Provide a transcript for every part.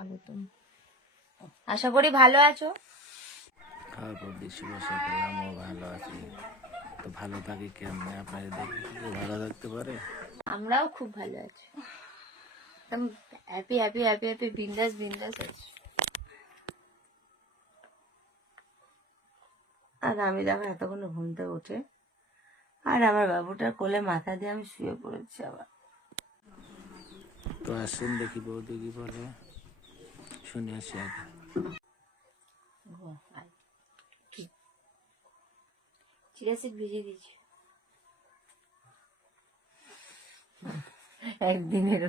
স্বাগতম। আশা করি ভালো আছো। খাওয়ার পর বেশি বসে পেলামও ভালো আছি। তো ভালো থাকি কেমনে আপনাদের দেখে কি কেউ ভালো থাকতে পারে? আমরাও খুব ভালো আছি, একদম হ্যাপি হ্যাপি হ্যাপি হ্যাপি বিন্দাস বিন্দাস আছি। আর আমি দেখো এতক্ষণ ঘুম থেকে উঠে আর আমার বাবুটার কোলে মাথা দিয়ে আমি শুয়ে পড়েছি আবার। তো আসেন দেখি বৌদি কি বলে, শুনে আসি আগে। চিরা সিড ভিজিয়ে দিয়েছি একদিনের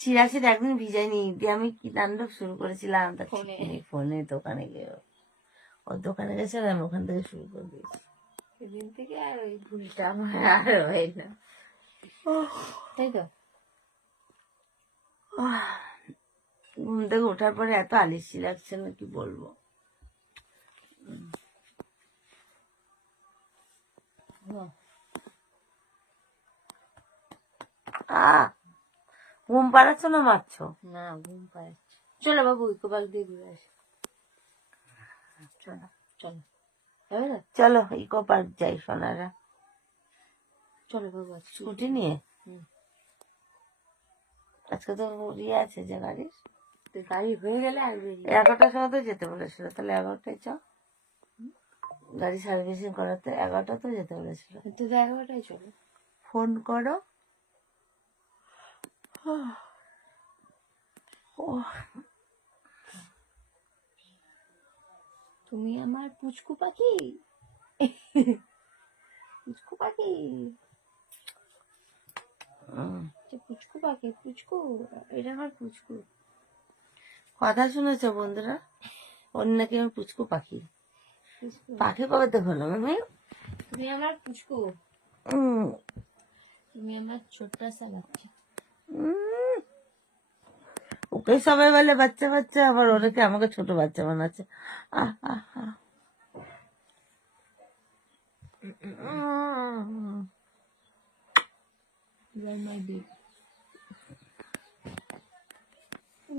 চিরাশির একদিন ভিজাইনি দিয়ে আমি কি তাণ্ডব শুরু করেছিলাম তা ফোনে দোকানে গিয়ে ওর দোকানে গেছিলাম, ওখান থেকে শুরু করে দিয়েছি। সেদিন থেকে আর ওই ভুলটা আমার আর হয় না, তাই তো। ঘুম থেকে ওঠার পরে এত আলিসি লাগছে না কি বলবো। ঘুম পাড়াচ্ছ না মারছো? না ঘুম পাড়াচ্ছে। চলো বাবু ইকো পার্ক দিয়ে ঘুরে আসি। চলো চলো যাবে না? চলো ইকো পার্ক যাই সোনারা। চলো বাবু আজকে স্কুটি নিয়ে হুম। আজকে তো ইয়ে আছে যে গাড়ির, তো গাড়ি হয়ে গেলে আর বেরিয়ে 11টার সময় তো যেতে বলেছিল, তাহলে 11টায় চ। গাড়ি সার্ভিসিং করাতে 11টা তো যেতে বলেছিল। তো 11টায় চলো। ফোন করো। তুমি আমার পুচকু পাখি, পুচকু পাখি, পুচকু পাখি, পুচকু, এটা আমার পুচকু। কথা শুনেছ বন্ধুরা, ওর নাকি আমার পুচকু পাখি। পুচকু পাখি কবে তো হলো আমি? তুমি আমার পুচকু, তুমি আমার ছোট্ট সা বাচ্চা। ওকে সবাই বলে বাচ্চা বাচ্চা, আবার ওদেরকে আমাকে ছোট বাচ্চা বানাচ্ছে। আহ আহ আহ। You are my baby.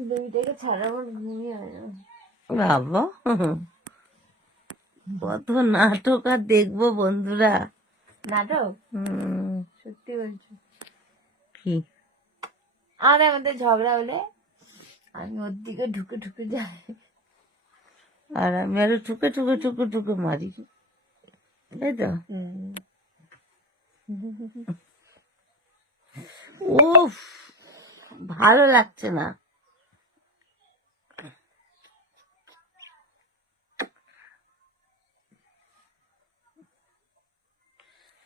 বেবিটাকে ছাড়া আমার ঘুমিয়ে হয় না। বাবা কত নাটক আর দেখবো বন্ধুরা। নাটক সত্যি বলছো? কি আর আমাদের ঝগড়া হলে আমি ওর দিকে ঢুকে ঢুকে যাই, আর আমি আরো ঠুকে ঠুকে ঠুকে ঠুকে মারি, তাই তো। উফ ভালো লাগছে না।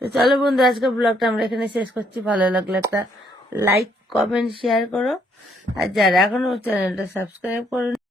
তো চলো বন্ধু, আজকে ব্লগটা আমরা এখানে শেষ করছি। ভালো লাগলে একটা লাইক কমেন্ট শেয়ার করো, আর যারা এখনো চ্যানেলটা সাবস্ক্রাইব করো